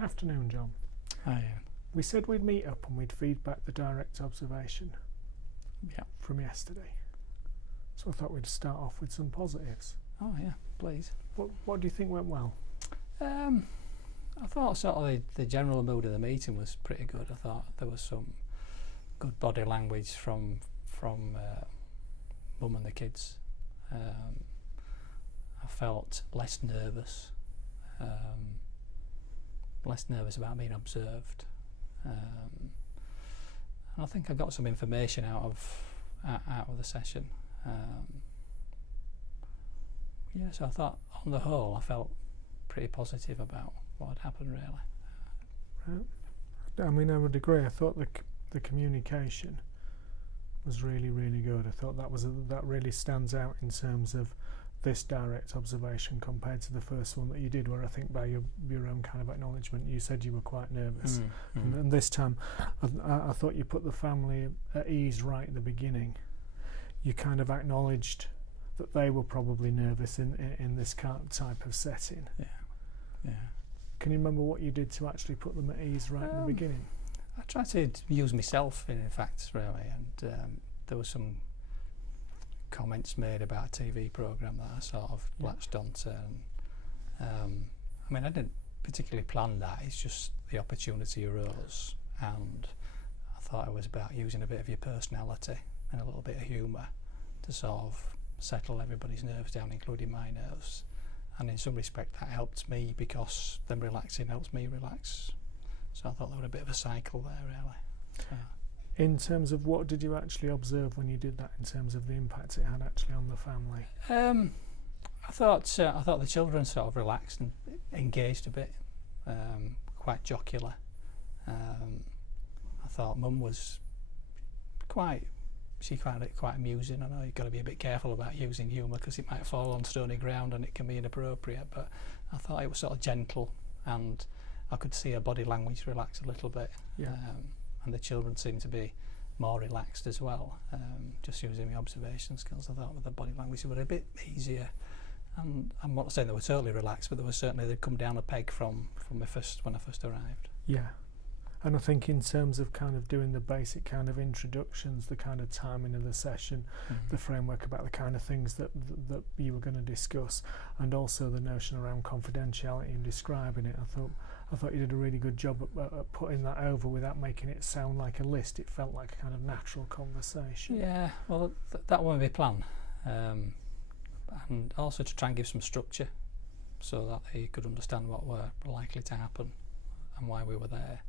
Afternoon, John. Hi, Ian. We said we'd meet up and we'd feed back the direct observation Yeah. from yesterday. So I thought we'd start off with some positives. Oh, yeah, please. What do you think went well? I thought sort of the general mood of the meeting was pretty good. I thought there was some good body language from Mum and the kids. I felt less nervous about being observed. And I think I got some information out of the session. So I thought, on the whole, I felt pretty positive about what had happened, really. Right. I mean, I would agree. I thought the communication was really, really good. I thought that really stands out in terms of this direct observation compared to the first one that you did, where I think by your own kind of acknowledgement, you said you were quite nervous. And this time, I thought you put the family at ease right at the beginning. You kind of acknowledged that they were probably nervous in this type of setting. Yeah. Can you remember what you did to actually put them at ease right at the beginning? I tried to use myself in fact, really, and there were some comments made about a TV programme that I sort of latched onto. And, I mean, I didn't particularly plan that, it's just the opportunity arose, and I thought it was about using a bit of your personality and a little bit of humour to sort of settle everybody's nerves down, including my nerves. And in some respect that helped me, because them relaxing helps me relax. So I thought there was a bit of a cycle there, really. So. In terms of what did you actually observe when you did that, in terms of the impact it had actually on the family? I thought the children sort of relaxed and engaged a bit, quite jocular. I thought Mum was quite amusing. I know you've got to be a bit careful about using humour because it might fall on stony ground and it can be inappropriate, but I thought it was sort of gentle, and I could see her body language relax a little bit. And the children seemed to be more relaxed as well, just using my observation skills. I thought with the body language they were a bit easier, and I'm not saying they were totally relaxed, but they were certainly, they'd come down a peg from when I first arrived. Yeah. And I think in terms of kind of doing the basic kind of introductions, the kind of timing of the session, the framework about the kind of things that you were going to discuss, and also the notion around confidentiality and describing it, I thought you did a really good job at putting that over without making it sound like a list. It felt like a kind of natural conversation. Yeah, well, that was my plan, and also to try and give some structure so that they could understand what were likely to happen and why we were there,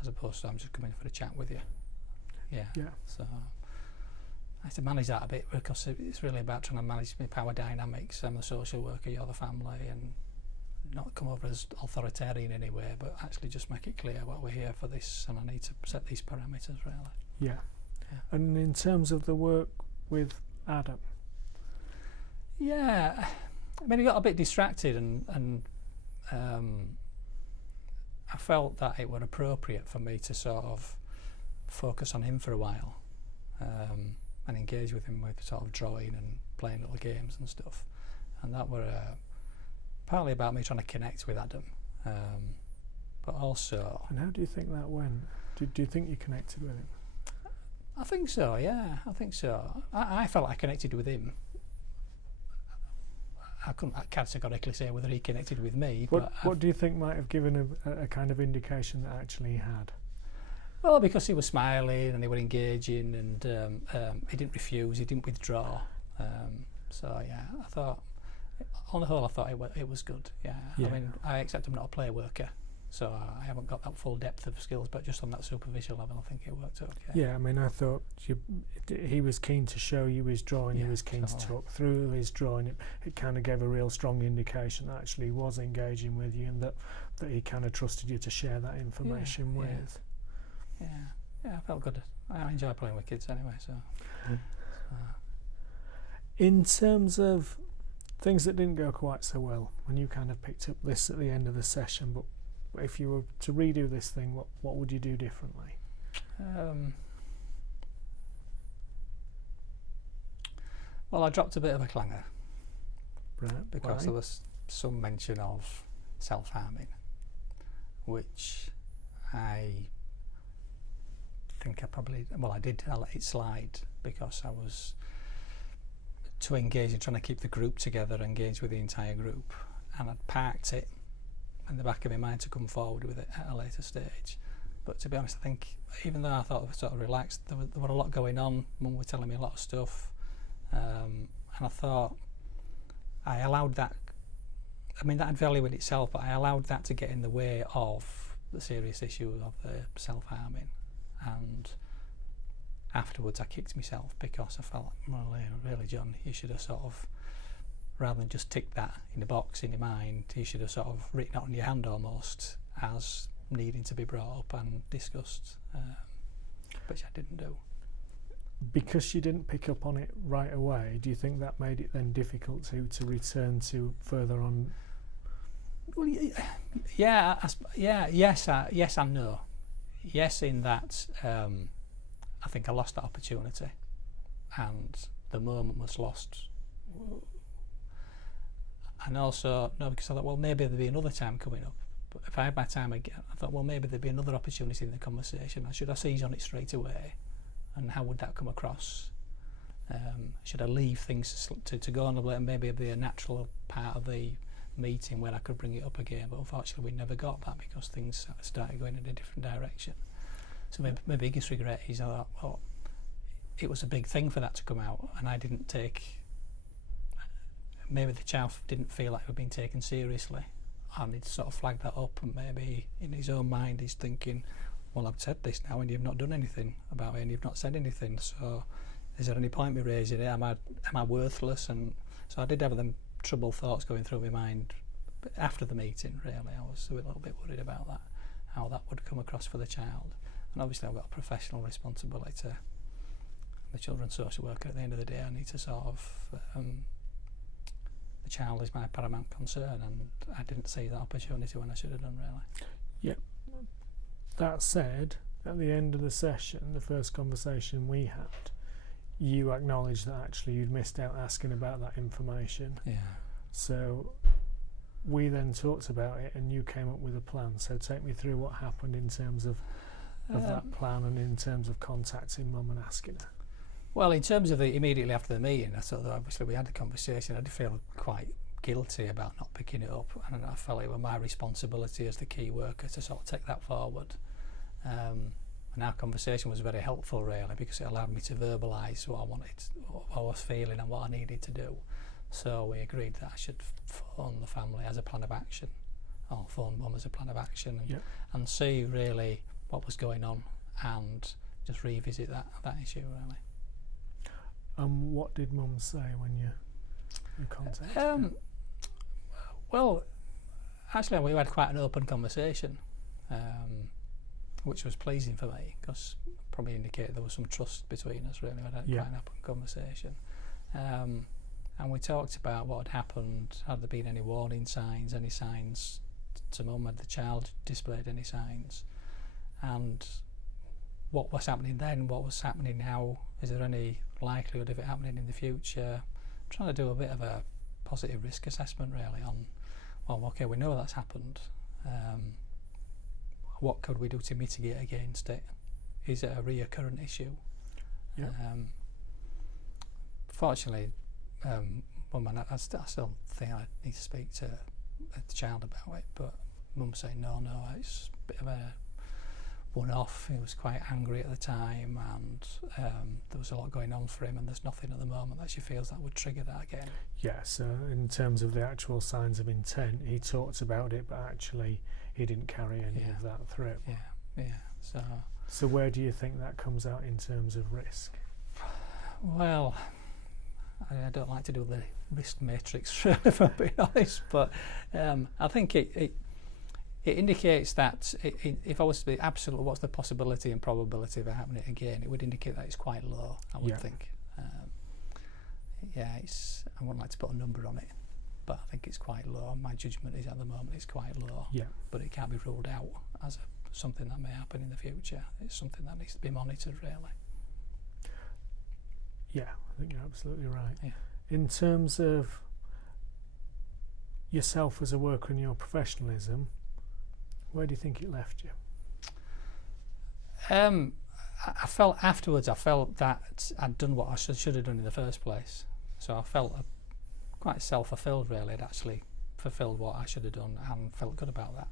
as opposed to I'm just coming for a chat with you. Yeah. So I had to manage that a bit, because it's really about trying to manage my power dynamics. I'm the social worker, you're the family, and not come over as authoritarian anyway, but actually just make it clear what we're here for this, and I need to set these parameters, really. Yeah. And in terms of the work with Adam? Yeah, I mean, he got a bit distracted, and I felt that it was appropriate for me to sort of focus on him for a while, and engage with him with sort of drawing and playing little games and stuff, and that were partly about me trying to connect with Adam, but also... And how do you think that went? Do you think you connected with him? I think so, yeah, I think so. I felt I connected with him. I couldn't categorically say whether he connected with me. What do you think might have given a kind of indication that actually he had? Well, because he was smiling and they were engaging, and he didn't refuse, he didn't withdraw. So yeah, I thought, on the whole, I thought it was good. Yeah. I mean, I accept I'm not a play worker, so I haven't got that full depth of skills, but just on that superficial level, I think it worked okay. Yeah, I mean, I thought he was keen to show you his drawing, he was keen to talk through his drawing. It kind of gave a real strong indication that actually he was engaging with you, and that he kind of trusted you to share that information with. Yeah, I felt good. I enjoy playing with kids anyway, so. In terms of things that didn't go quite so well, when you kind of picked up this at the end of the session, but if you were to redo this thing, what would you do differently? Well, I dropped a bit of a clanger, right? Because there was some mention of self-harming, which I think I did let it slide because I was too engaged in trying to keep the group together, engage with the entire group, and I'd parked it in the back of my mind to come forward with it at a later stage. But to be honest, I think even though I thought I was sort of relaxed, there were a lot going on. Mum was telling me a lot of stuff, and I thought I allowed that. I mean, that had value in itself, but I allowed that to get in the way of the serious issue of the self-harming. And afterwards, I kicked myself because I felt, well, really, John, you should have sort of, rather than just tick that in the box in your mind, you should have sort of written it on your hand almost as needing to be brought up and discussed, which I didn't do. Because you didn't pick up on it right away, do you think that made it then difficult to return to further on? Well, yes and no. Yes, in that I think I lost that opportunity, and the moment was lost. And also, no, because I thought, well, maybe there'll be another time coming up. But if I had my time again, I thought, well, maybe there'd be another opportunity in the conversation. Should I seize on it straight away? And how would that come across? Should I leave things to go on a bit, and maybe it'd be a natural part of the meeting where I could bring it up again? But unfortunately, we never got that because things started going in a different direction. So my biggest regret is I thought, well, it was a big thing for that to come out, and I didn't take. Maybe the child didn't feel like it was being taken seriously, and he'd sort of flagged that up, and maybe in his own mind he's thinking, well, I've said this now and you've not done anything about it and you've not said anything, so is there any point me raising it? Am I worthless? And so I did have them troubled thoughts going through my mind. But after the meeting, really, I was a little bit worried about that, how that would come across for the child. And obviously I've got a professional responsibility. I'm a children's social worker. At the end of the day, I need to sort of the child is my paramount concern, and I didn't see that opportunity when I should have done, really. Yeah. That said, at the end of the session, the first conversation we had, you acknowledged that actually you'd missed out asking about that information. Yeah. So we then talked about it and you came up with a plan. So take me through what happened in terms of that plan and in terms of contacting Mum and asking her. Well, in terms of immediately after the meeting, I thought that obviously we had the conversation. I did feel quite guilty about not picking it up, and I felt it was my responsibility as the key worker to sort of take that forward. And our conversation was very helpful, really, because it allowed me to verbalise what I wanted, what I was feeling and what I needed to do. So we agreed that I should phone the family as a plan of action, or phone Mum as a plan of action, and see really what was going on and just revisit that issue, really. What did Mum say when you contacted her? Well, actually we had quite an open conversation, which was pleasing for me, because probably indicated there was some trust between us, really. We had quite an open conversation. And we talked about what had happened, had there been any warning signs, any signs to Mum, had the child displayed any signs, and what was happening then, what was happening now, is there any likelihood of it happening in the future? I'm trying to do a bit of a positive risk assessment, really, on, well, okay, we know that's happened. What could we do to mitigate against it? Is it a reoccurrent issue? Yeah. Fortunately, Mum and I still think I need to speak to the child about it, but Mum saying no, it's a bit of a one-off. He was quite angry at the time, and there was a lot going on for him, and there's nothing at the moment that she feels that would trigger that again. Yeah, so in terms of the actual signs of intent, he talked about it, but actually he didn't carry any of that through. Yeah. So where do you think that comes out in terms of risk? Well, I don't like to do the risk matrix, really, if I'm being honest, but I think it indicates that if I was to be absolute, what's the possibility and probability of it happening again, it would indicate that it's quite low, I would think. I wouldn't like to put a number on it, but I think it's quite low. My judgment is at the moment it's quite low, but it can't be ruled out as something that may happen in the future. It's something that needs to be monitored, really. Yeah, I think you're absolutely right. Yeah. In terms of yourself as a worker and your professionalism, Where do you think it left you? I felt afterwards, I felt that I'd done what I should have done in the first place. So I felt quite self-fulfilled, really. I'd actually fulfilled what I should have done and felt good about that.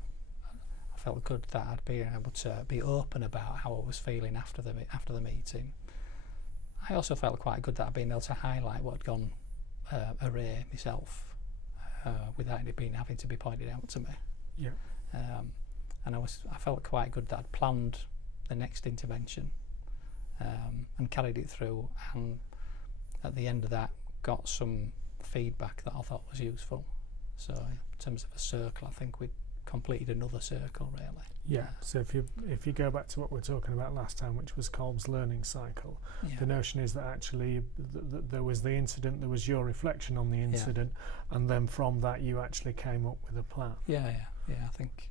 I felt good that I'd been able to be open about how I was feeling after the meeting. I also felt quite good that I'd been able to highlight what had gone array myself without it having to be pointed out to me. Yeah. And I felt quite good that I'd planned the next intervention and carried it through, and at the end of that got some feedback that I thought was useful. So in terms of a circle, I think we'd completed another circle, really. Yeah. So if you go back to what we were talking about last time, which was Kolb's learning cycle, the notion is that actually there was the incident, there was your reflection on the incident, and then from that you actually came up with a plan. Yeah. I think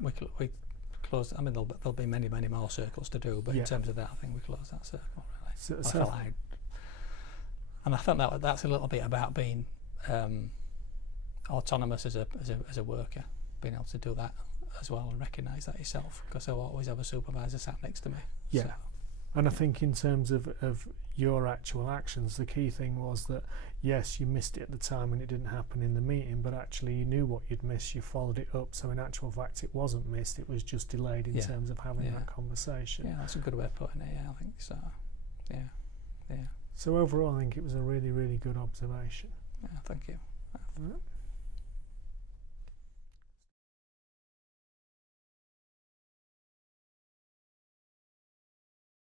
we closed. I mean, there'll be many more circles to do, but in terms of that, I think we closed that circle, really. And I think that's a little bit about being autonomous as a worker, being able to do that as well and recognise that yourself, because I always have a supervisor sat next to me. Yeah. So. And I think in terms of your actual actions, the key thing was that, yes, you missed it at the time and it didn't happen in the meeting, but actually you knew what you'd missed, you followed it up, so in actual fact it wasn't missed, it was just delayed in terms of having that conversation. Yeah, that's a good way of putting it, I think so. Yeah. So overall I think it was a really, really good observation. Yeah, thank you.